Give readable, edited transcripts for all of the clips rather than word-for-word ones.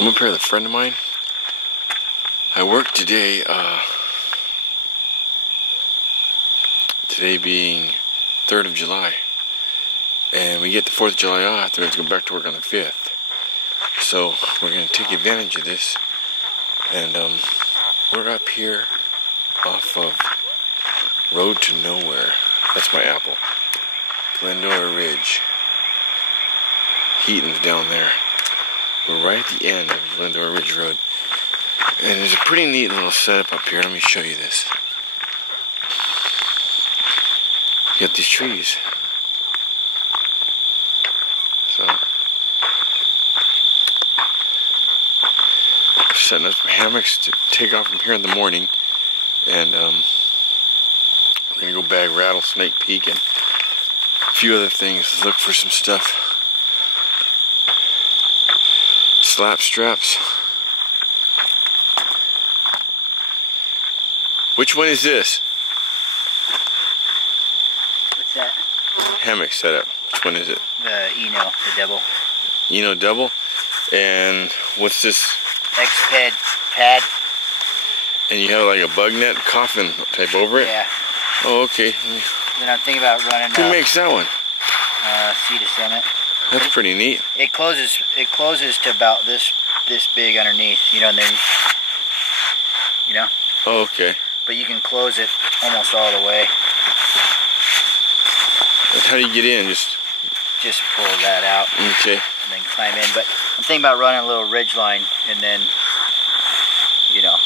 I'm up here with a friend of mine. I worked today, today being 3rd of July. And we get the 4th of July off, then we have to go back to work on the 5th. So we're going to take advantage of this. And we're up here off of Road to Nowhere. That's my apple. Glendora Ridge. Heaton's down there. We're right at the end of Glendora Ridge Road. And there's a pretty neat little setup up here. Let me show you this. You got these trees. So, setting up some hammocks to take off from here in the morning. And we're going to go bag rattlesnake peak and a few other things. Look for some stuff. Slap straps. Which one is this? What's that? Hammock setup. Which one is it? The Eno, the double. Eno double. And what's this? X-Pad pad. And you have like a bug net coffin type over it? Yeah. Oh, okay. Then I'm thinking about running. Who makes that one? Sea to Summit. That's pretty neat. It closes to about this big underneath, you know, and then, you know. Oh, okay. But you can close it almost all the way. And how do you get in? Just pull that out. Okay. And then climb in. But I'm thinking about running a little ridge line and then, you know,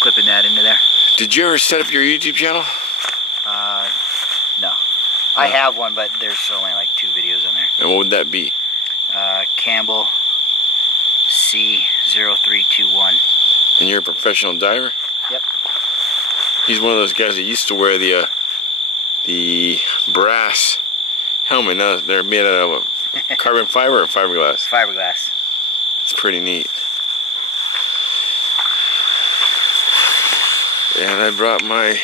clipping that into there. Did you ever set up your YouTube channel? No. I have one, but there's only like 2 videos on there. And what would that be? Campbell C0321. And you're a professional diver? Yep. He's one of those guys that used to wear the brass helmet. Now they're made out of carbon fiber or fiberglass? Fiberglass. It's pretty neat. And I brought my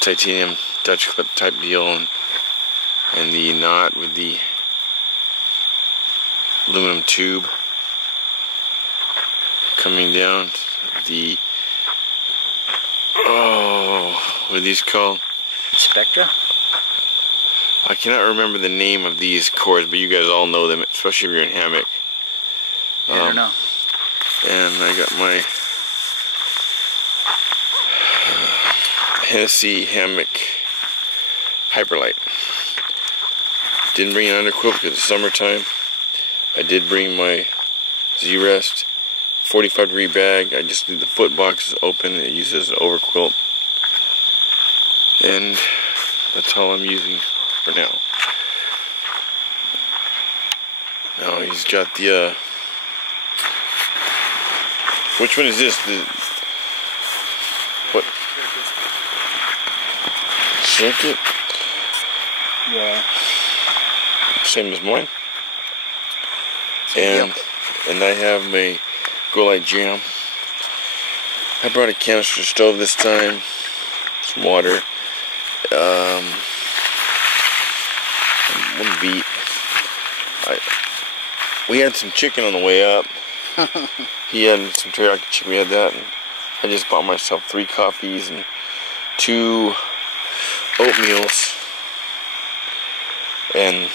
titanium Dutch clip type deal and the knot with the aluminum tube coming down. The what are these called? Spectra? I cannot remember the name of these cords, but you guys all know them, especially if you're in hammock. I don't know. And I got my Hennessy Hammock Hyperlight. Didn't bring an underquilt because it's summertime. I did bring my Z-Rest 45-degree bag. I just leave the foot boxes open. It uses an overquilt. And that's all I'm using for now. Now he's got the which one is this? What? Circuit? Yeah. Same as mine. And I have my Go Light Jam. I brought a canister stove this time. Some water. One beet. We had some chicken on the way up. He had some teriyaki chicken. We had that. And I just bought myself 3 coffees and 2 oatmeals. And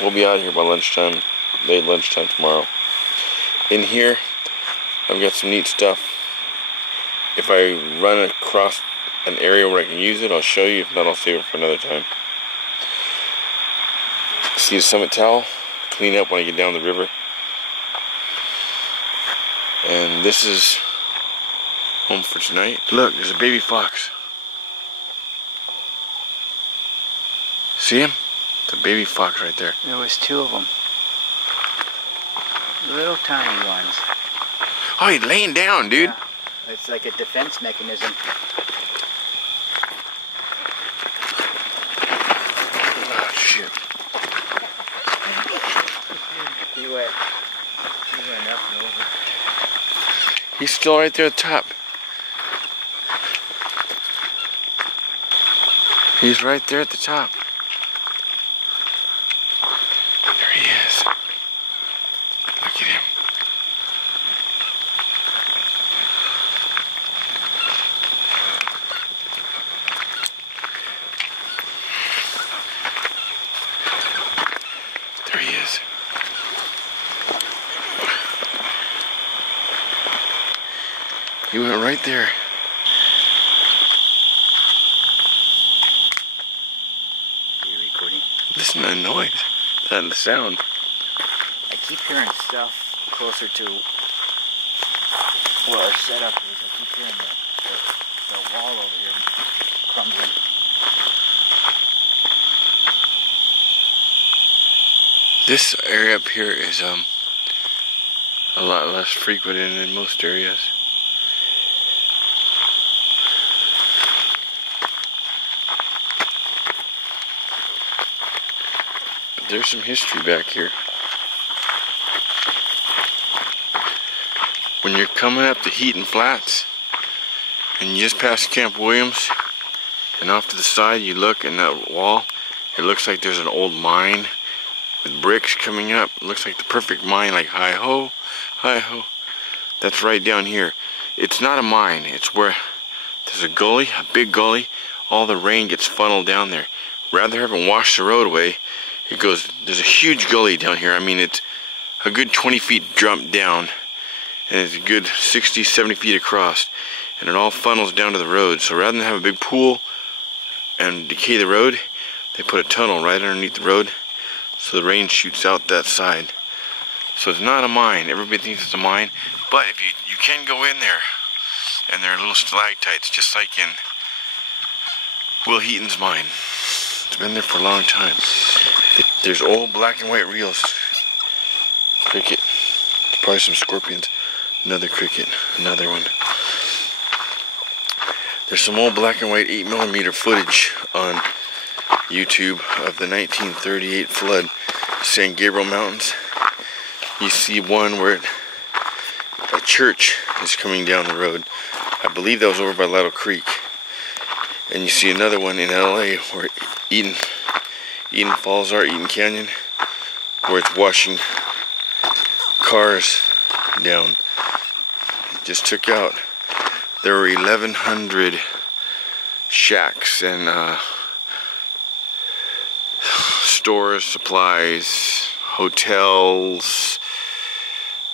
we'll be out of here by lunchtime. Late lunchtime tomorrow. In here, I've got some neat stuff. If I run across an area where I can use it, I'll show you. If not, I'll save it for another time. See the Summit towel? Clean up when I get down the river. And this is home for tonight. Look, there's a baby fox. See him? It's a baby fox right there. There was 2 of them. Little tiny ones. Oh, he's laying down, dude. Yeah. It's like a defense mechanism. Oh, shit. He went up and over. He's still right there at the top. He's right there at the top. There he He went right there. Are you recording? Listen to the noise. And the sound. I keep hearing stuff closer to where our setup is. I keep hearing the wall over here crumbling. This area up here is a lot less frequented than most areas. But there's some history back here. When you're coming up to Heaton Flats and you just pass Camp Williams and off to the side you look in that wall, it looks like there's an old mine with bricks coming up. It looks like the perfect mine, like hi ho, hi ho. That's right down here. It's not a mine, it's where there's a gully, a big gully. All the rain gets funneled down there. Rather having washed the road away, it goes, there's a huge gully down here. I mean, it's a good 20 feet jump down, and it's a good 60, 70 feet across, and it all funnels down to the road. So rather than have a big pool and decay the road, they put a tunnel right underneath the road so the rain shoots out that side. So it's not a mine. Everybody thinks it's a mine, but if you can go in there, and there are little stalactites just like in Will Heaton's mine. It's been there for a long time. There's old black and white reels. Cricket. Probably some scorpions. Another cricket. Another one. There's some old black and white 8mm footage on YouTube of the 1938 flood, San Gabriel Mountains. You see one where a church is coming down the road. I believe that was over by Lattle Creek. And you see another one in LA where Eden Falls are, Eden Canyon, where it's washing cars down. It just took out, there were 1,100 shacks and stores, supplies, hotels,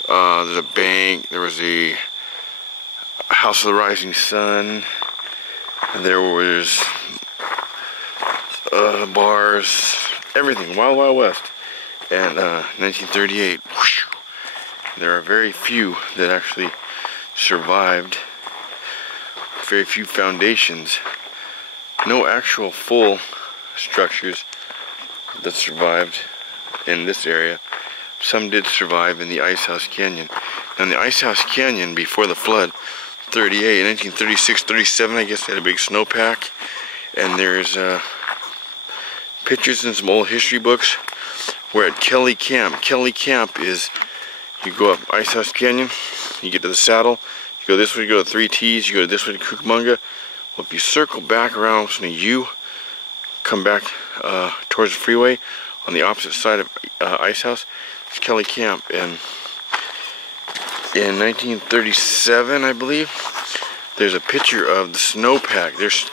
there's a bank, there was a House of the Rising Sun, and there was bars, everything, Wild Wild West. And 1938, whoosh, there are very few that actually survived, very few foundations, no actual full structures that survived in this area. Some did survive in the Ice House Canyon. Now in the Ice House Canyon, before the flood, 1936, 37, I guess, they had a big snowpack. And there's pictures in some old history books where at Kelly Camp is, you go up Ice House Canyon, you get to the saddle, you go this way, you go to 3 T's, you go this way to Cucamonga. Well, if you circle back around from the U, come back towards the freeway on the opposite side of Ice House, it's Kelly Camp. And in 1937, I believe, there's a picture of the snowpack. There's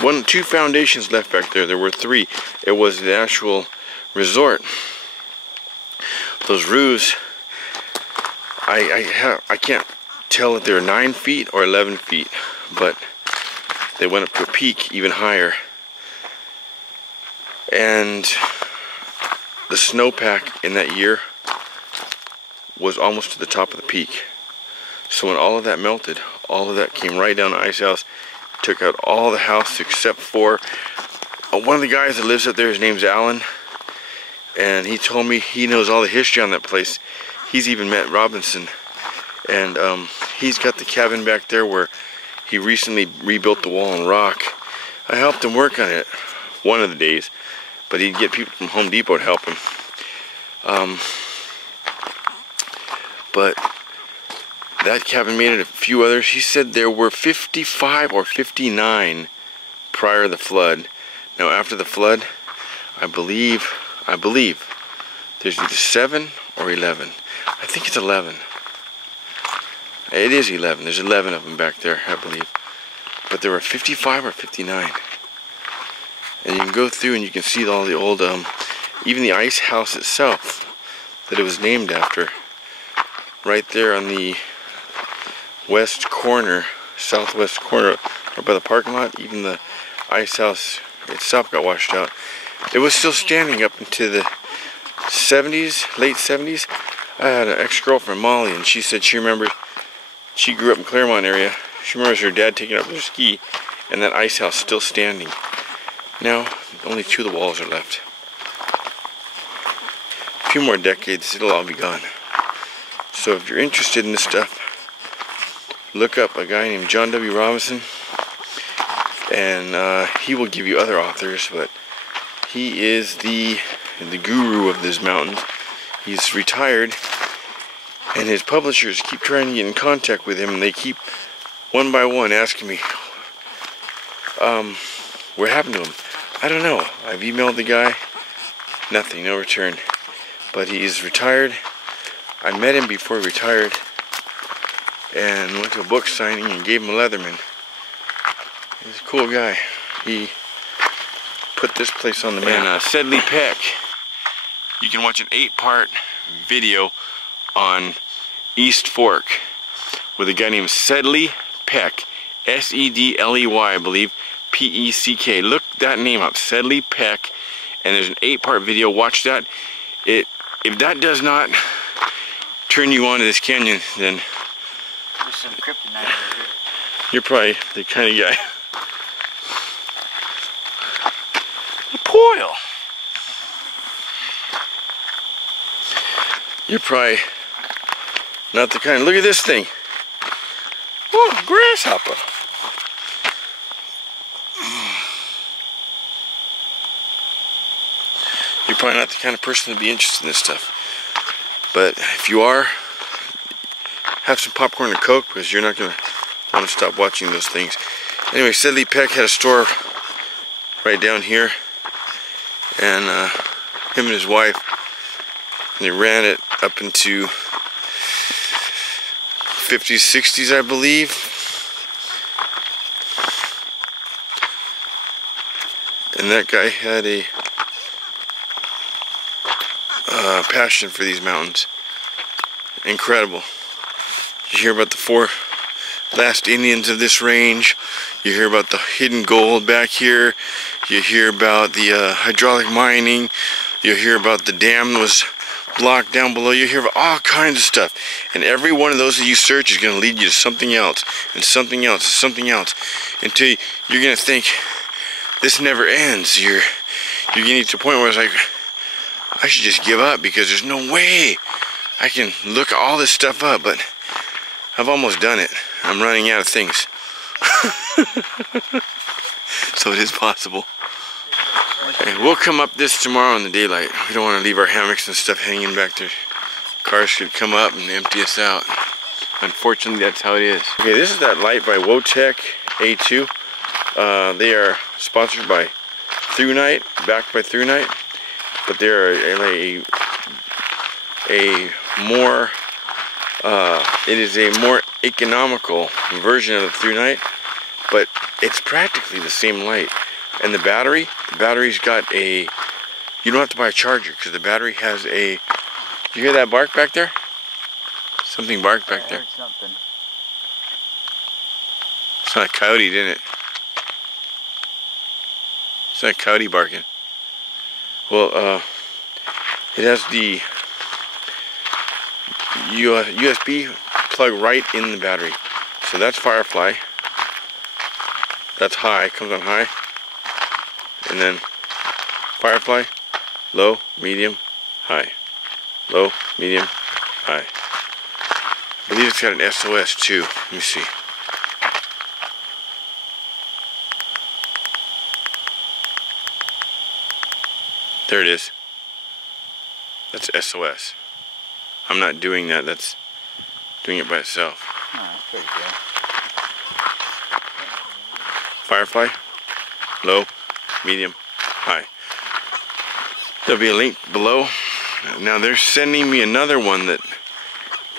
2 foundations left back there. There were 3. It was the actual resort. Those roofs, I can't tell if they're 9 feet or 11 feet, but they went up to a peak even higher. And the snowpack in that year was almost to the top of the peak. So when all of that melted, all of that came right down to Ice House, took out all the house except for one of the guys that lives up there. His name's Alan, and he told me he knows all the history on that place. He's even met Robinson, and he's got the cabin back there where he recently rebuilt the wall in rock. I helped him work on it one of the days, but he'd get people from Home Depot to help him. But that cabin made it, a few others. He said there were 55 or 59 prior to the flood. Now after the flood, I believe there's either 7 or 11. I think it's 11. It is 11. There's 11 of them back there, I believe. But there were 55 or 59. And you can go through and you can see all the old, even the ice house itself that it was named after. Right there on the west corner, southwest corner, or by the parking lot. Even the ice house itself got washed out. It was still standing up into the 70s, late 70s. I had an ex-girlfriend, Molly, and she said she remembers, she grew up in Claremont area. She remembers her dad taking up their ski and that ice house still standing. Now, only 2 of the walls are left. A few more decades, it'll all be gone. So if you're interested in this stuff, look up a guy named John W. Robinson, and he will give you other authors, but he is the guru of this mountain. He's retired, and his publishers keep trying to get in contact with him, and they keep, one by one, asking me, what happened to him? I don't know. I've emailed the guy, nothing, no return. But he is retired. I met him before he retired, and went to a book signing and gave him a Leatherman. He's a cool guy. He put this place on the map. And Sedley Peck. You can watch an 8-part video on East Fork with a guy named Sedley Peck. S-E-D-L-E-Y, I believe. P-E-C-K. Look that name up, Sedley Peck. And there's an 8-part video. Watch that. If that does not turn you on to this canyon, then there's some kryptonite over here. You're probably the kind of guy. Poil. You're probably not the kind. Look at this thing. Oh, grasshopper. You're probably not the kind of person to be interested in this stuff. But if you are, have some popcorn and Coke, because you're not going to want to stop watching those things. Anyway, Sedley Peck had a store right down here. And him and his wife, they ran it up into 50s, 60s, I believe. And that guy had a passion for these mountains. Incredible. You hear about the 4 last Indians of this range. You hear about the hidden gold back here. You hear about the hydraulic mining. You hear about the dam that was blocked down below. You hear about all kinds of stuff. And every one of those that you search is going to lead you to something else, and something else, and something else, until you're going to think, this never ends. You're getting to a point where it's like, I should just give up, because there's no way I can look all this stuff up. But I've almost done it. I'm running out of things. So it is possible. Okay, we'll come up this tomorrow in the daylight. We don't want to leave our hammocks and stuff hanging back there. Cars could come up and empty us out. Unfortunately, that's how it is. Okay, this is that light by Wotech A2. They are sponsored by ThruNite, backed by ThruNite, but they're it is a more economical version of the ThruNite, but it's practically the same light. And the battery's got a, you don't have to buy a charger, because the battery has a, you hear that bark back there? Something barked back there. I heard something. It's not a coyote, didn't it? It's not a coyote barking. Well, it has the USB plug right in the battery. So that's Firefly. That's high, comes on high. And then Firefly, low, medium, high. Low, medium, high. I believe it's got an SOS too. Let me see. There it is. That's SOS. I'm not doing that. That's doing it by itself. Oh, that's pretty good. Firefly, low, medium, high. There'll be a link below. Now they're sending me another one that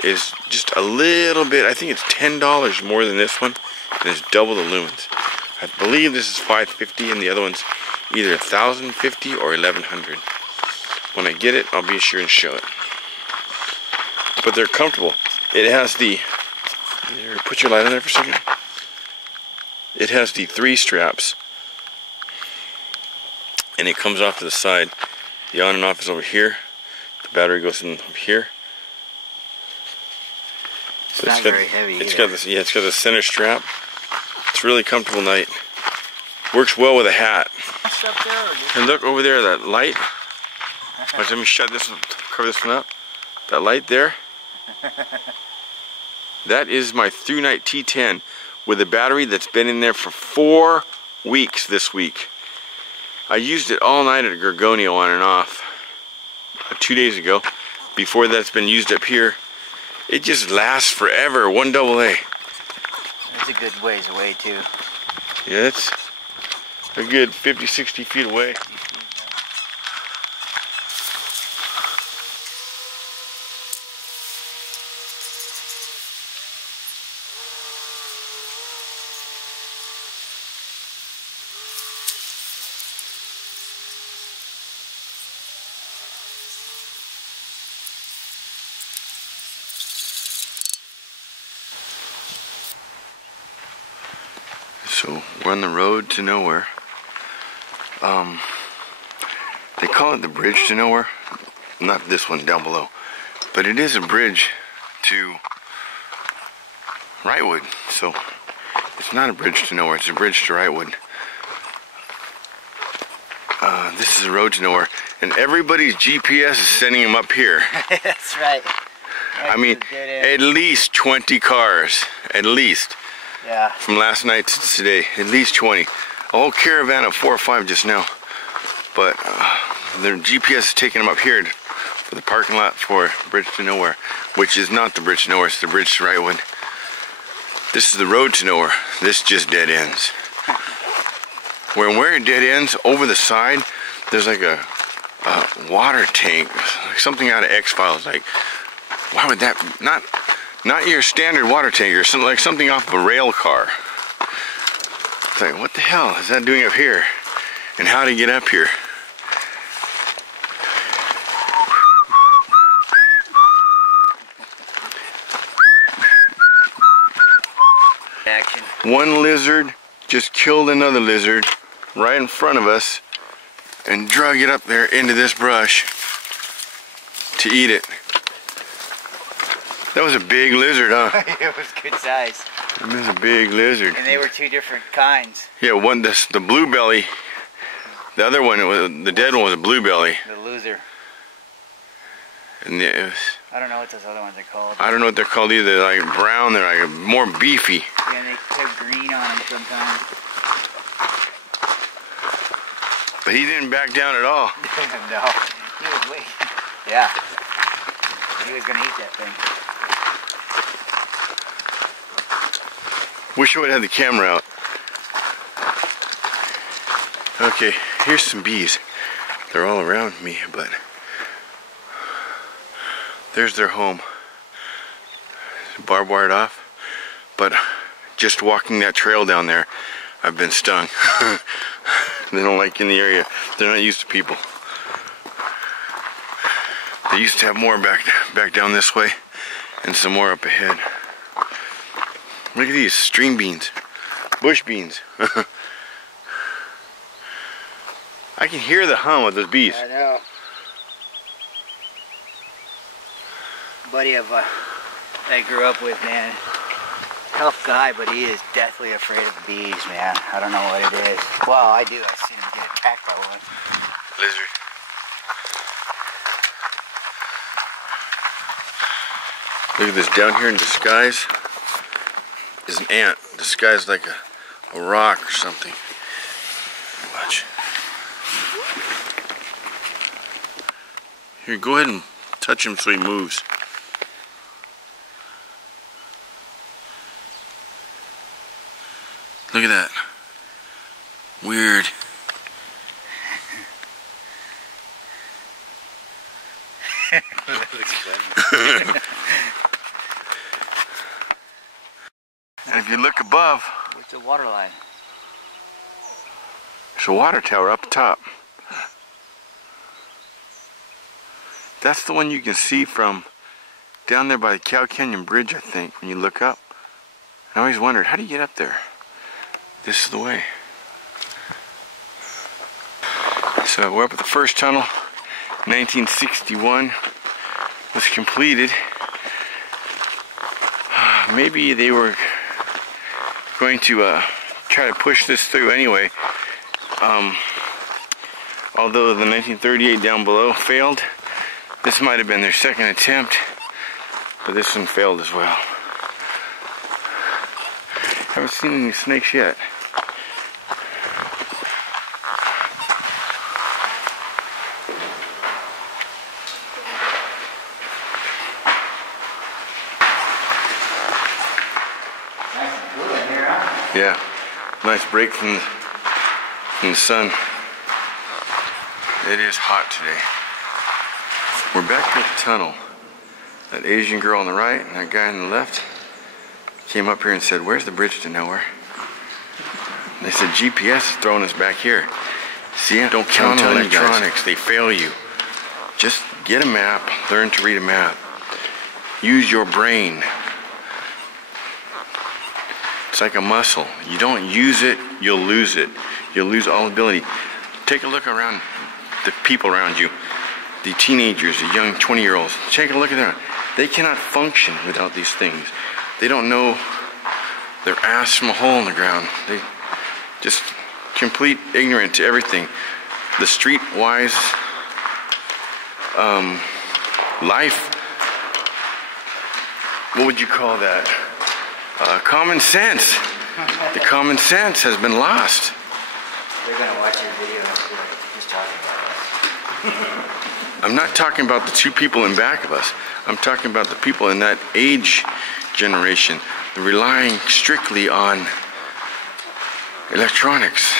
is just a little bit, I think it's $10 more than this one, and it's double the lumens. I believe this is $550 and the other one's either $1,050 or $1,100. When I get it, I'll be sure and show it. But they're comfortable. It has the Here, put your light on there for a second. It has the 3 straps, and it comes off to the side. The on and off is over here. The battery goes in over here. It's not very heavy. It's got this. Yeah, it's got the center strap. It's really comfortable night. Works well with a hat. Up there, and look over there, that light. Let me shut this, cover this one up. That light there. That is my through night T10 with a battery that's been in there for 4 weeks this week. I used it all night at Gorgonio on and off 2 days ago. Before that's been used up here. It just lasts forever. 1 AA. It's a good ways away too. Yeah, it's a good 50, 60 feet away. So we're on the road to nowhere. They call it the bridge to nowhere. Not this one down below, but it is a bridge to Wrightwood. So it's not a bridge to nowhere, it's a bridge to Wrightwood. This is a road to nowhere, and everybody's GPS is sending them up here. That's right. I mean, at least 20 cars, at least. Yeah. From last night to today, at least 20. A whole caravan of 4 or 5 just now. But their GPS is taking them up here for the parking lot for Bridge to Nowhere, which is not the Bridge to Nowhere, it's the Bridge to Wrightwood. This is the road to nowhere. This just dead ends. Where it dead ends, over the side, there's like a water tank, like something out of X-Files. Like, why would that not your standard water tank, or something like something off of a rail car. It's like, what the hell is that doing up here? And how to get up here? Action. One lizard just killed another lizard right in front of us and drug it up there into this brush to eat it. That was a big lizard, huh? It was good size. It was a big lizard. And they were 2 different kinds. Yeah, one, the blue belly. The other one, the dead one was a blue belly. The loser. And it was, I don't know what those other ones are called. I don't know what they're called either. They're like brown, they're like more beefy. Yeah, and they have green on them sometimes. But he didn't back down at all. No. He was waiting. Yeah. He was going to eat that thing. Wish I would have had the camera out. Okay, here's some bees. They're all around me, but there's their home. Barbed wired off, but just walking that trail down there, I've been stung. They don't like in the area. They're not used to people. They used to have more back down this way, and some more up ahead. Look at these string beans, bush beans. I can hear the hum of those bees. I know. Buddy of I grew up with, man. Tough guy, but he is deathly afraid of bees, man. I don't know what it is. Well, I do. I've seen him get attacked by one. Lizard. Look at this, down here in disguise is an ant, disguised like a rock or something. Watch. Here, go ahead and touch him so he moves. Look at that. Weird. That looks funny. And if you look above, what's the water line? there's a water tower up top. That's the one you can see from down there by the Cow Canyon Bridge, I think, when you look up. I always wondered, how do you get up there? This is the way. So we're up at the first tunnel. 1961 was completed. Maybe they were going to try to push this through anyway. Although the 1938 down below failed, this might have been their second attempt, but this one failed as well. Haven't seen any snakes yet. Yeah, nice break from the sun. It is hot today. We're back at the tunnel. That Asian girl on the right and that guy on the left came up here and said, "Where's the bridge to nowhere?" And they said, "GPS is throwing us back here." See, don't count on electronics, they fail you. Just get a map, learn to read a map. Use your brain. It's like a muscle. You don't use it, you'll lose it. You'll lose all ability. Take a look around the people around you. The teenagers, the young 20-year-olds. Take a look at them. They cannot function without these things. They don't know their ass from a hole in the ground. They just complete ignorant to everything. The street-wise life, what would you call that? Common sense. The common sense has been lost. They're going to watch your video and be like, "He's talking about us." I'm not talking about the two people in back of us. I'm talking about the people in that age generation. They're relying strictly on electronics.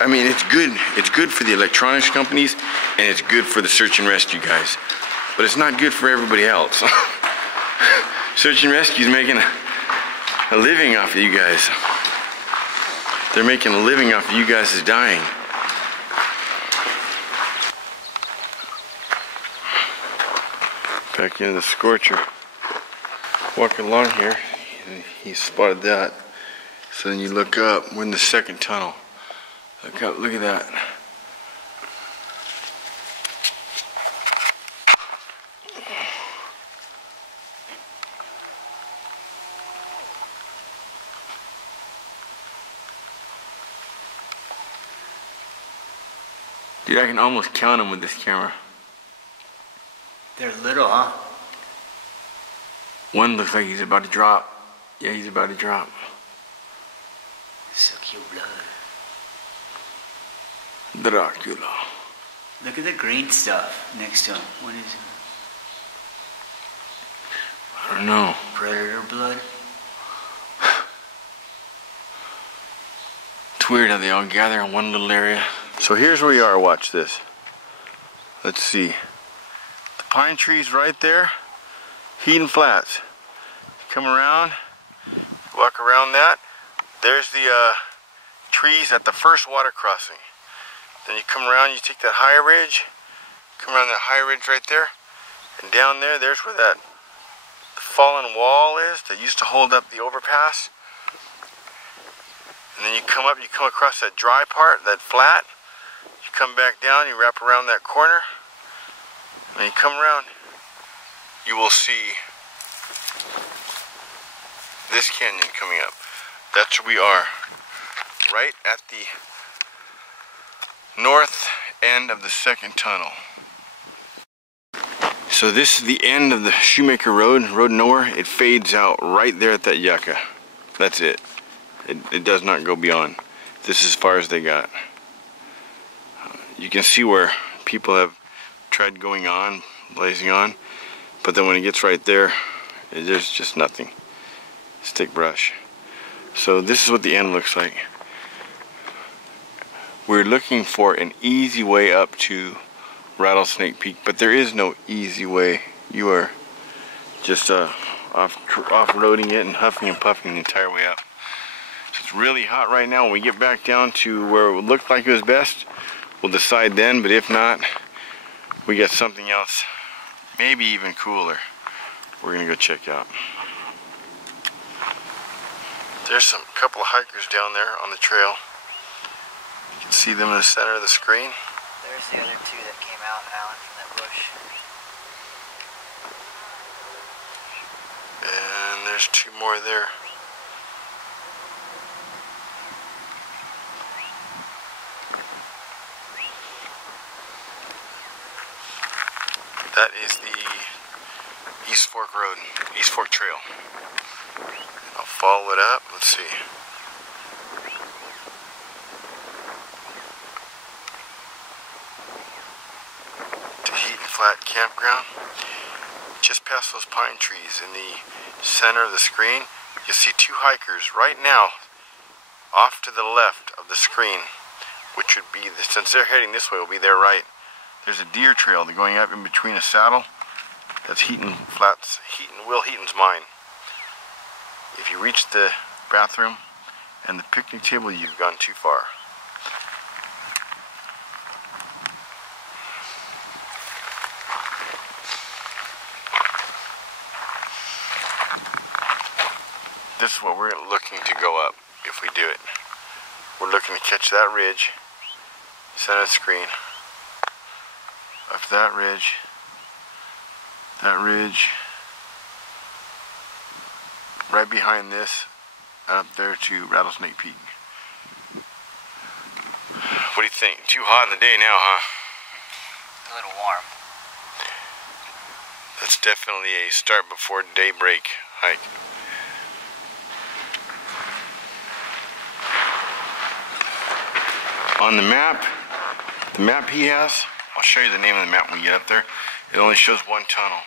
I mean, it's good. It's good for the electronics companies, and it's good for the search and rescue guys. But it's not good for everybody else. Search and rescue is making a living off of you guys. They're making a living off of you guys dying. Back into the scorcher. Walking along here, he spotted that. So then you look up, we're in the second tunnel. Look up, look at that. Dude, I can almost count them with this camera. They're little, huh? One looks like he's about to drop. Yeah, he's about to drop. Suck your blood. Dracula. Look at the green stuff next to him. What is it? I don't know. Predator blood? It's weird how they all gather in one little area. So here's where we are, watch this. Let's see. The pine trees right there, Heaton Flats. Come around, walk around that. There's the trees at the first water crossing. Then you come around, you take that high ridge, come around that high ridge right there, and down there, there's where that fallen wall is that used to hold up the overpass. And then you come up, you come across that dry part, that flat. You come back down, you wrap around that corner. When you come around, you will see this canyon coming up. That's where we are, right at the north end of the second tunnel. So this is the end of the Shoemaker Road, Road Nowhere. It fades out right there at that yucca. That's it. It does not go beyond. This is as far as they got. You can see where people have tried going on, blazing on, but then when it gets right there, there's just nothing. Stick brush. So this is what the end looks like. We're looking for an easy way up to Rattlesnake Peak, but there is no easy way. You are just off-roading it and huffing and puffing the entire way up. So it's really hot right now. When we get back down to where it looked like it was best, we'll decide then, but if not, we got something else, maybe even cooler, we're gonna go check out. There's a couple of hikers down there on the trail. You can see them in the center of the screen. There's the other two that came out, Alan, from that bush. And there's two more there. That is the East Fork Road, East Fork Trail. I'll follow it up. Let's see. To Heaton Flat Campground. Just past those pine trees in the center of the screen, you'll see two hikers right now off to the left of the screen, which would be, since they're heading this way, will be their right. There's a deer trail that's going up in between a saddle. That's Heaton Flats, Will Heaton's mine. If you reach the bathroom and the picnic table, you've gone too far. This is what we're looking to go up if we do it. We're looking to catch that ridge, center of the screen, up that ridge, right behind this, up there to Rattlesnake Peak. What do you think? Too hot in the day now, huh? A little warm. That's definitely a start before daybreak hike. On the map he has, I'll show you the name of the map when we get up there. It only shows one tunnel,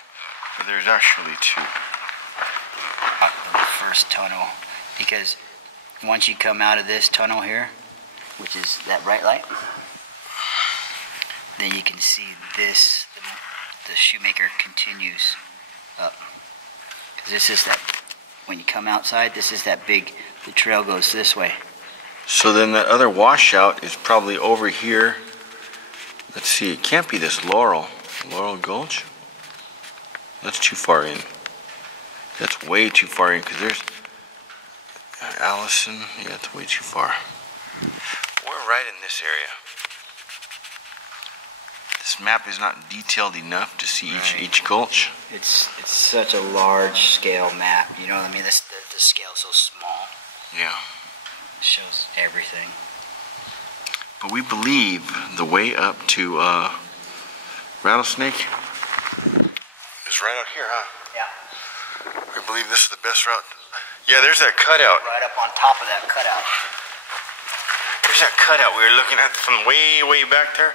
but there's actually two. The first tunnel, because once you come out of this tunnel here, which is that bright light, then you can see this, the Shoemaker continues up. Because this is that, when you come outside, this is that big, the trail goes this way. So then that other washout is probably over here. Let's see, it can't be this Laurel Gulch. That's too far in. That's way too far in, because there's Allison. Yeah, it's way too far. We're right in this area. This map is not detailed enough to see each gulch. It's such a large scale map. You know what I mean? The scale's so small. Yeah. It shows everything. But we believe the way up to Rattlesnake is right out here, huh? Yeah. We believe this is the best route. Yeah, there's that cutout. Right up on top of that cutout. There's that cutout we were looking at from way back there.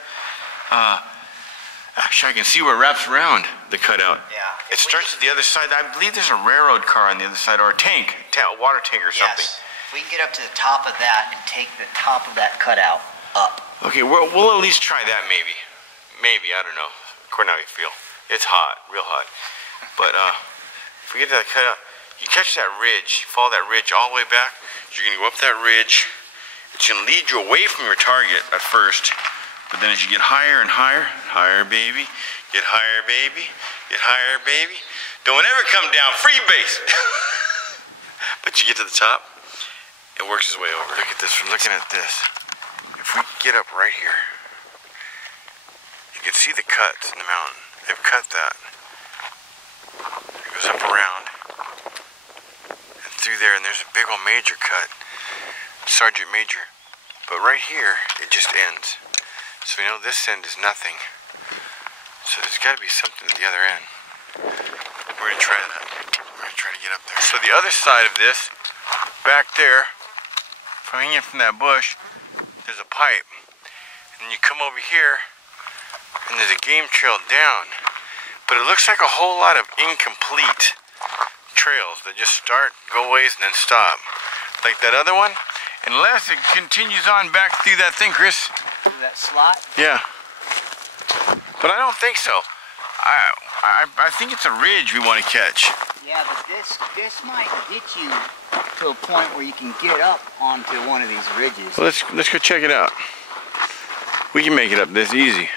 Actually, I can see where it wraps around the cutout. Yeah. It starts at the other side. I believe there's a railroad car on the other side, or a tank, a water tank or something. Yes. If we can get up to the top of that and take the top of that cutout up. Okay, we'll at least try that maybe. Maybe, I don't know. According to how you feel. It's hot, real hot. But if we get to that cutout, you catch that ridge, you follow that ridge all the way back, you're going to go up that ridge. It's going to lead you away from your target at first, but then as you get higher and higher, higher baby, get higher baby, get higher baby, don't ever come down, free base. But you get to the top, it works its way over. Look at this, from looking at this. If we get up right here, you can see the cuts in the mountain. They've cut that. It goes up around and through there, and there's a big old major cut, Sergeant Major. But right here, it just ends. So we know this end is nothing. So there's got to be something at the other end. We're going to try that. We're going to try to get up there. So the other side of this, back there, hanging from that bush, there's a pipe. And you come over here, and there's a game trail down. But it looks like a whole lot of incomplete trails that just start, go ways, and then stop. Like that other one. Unless it continues on back through that thing, Chris. Through that slot? Yeah. But I don't think so. I think it's a ridge we want to catch. Yeah, but this might get you to a point where you can get up onto one of these ridges. Well, let's go check it out. We can make it up this easy.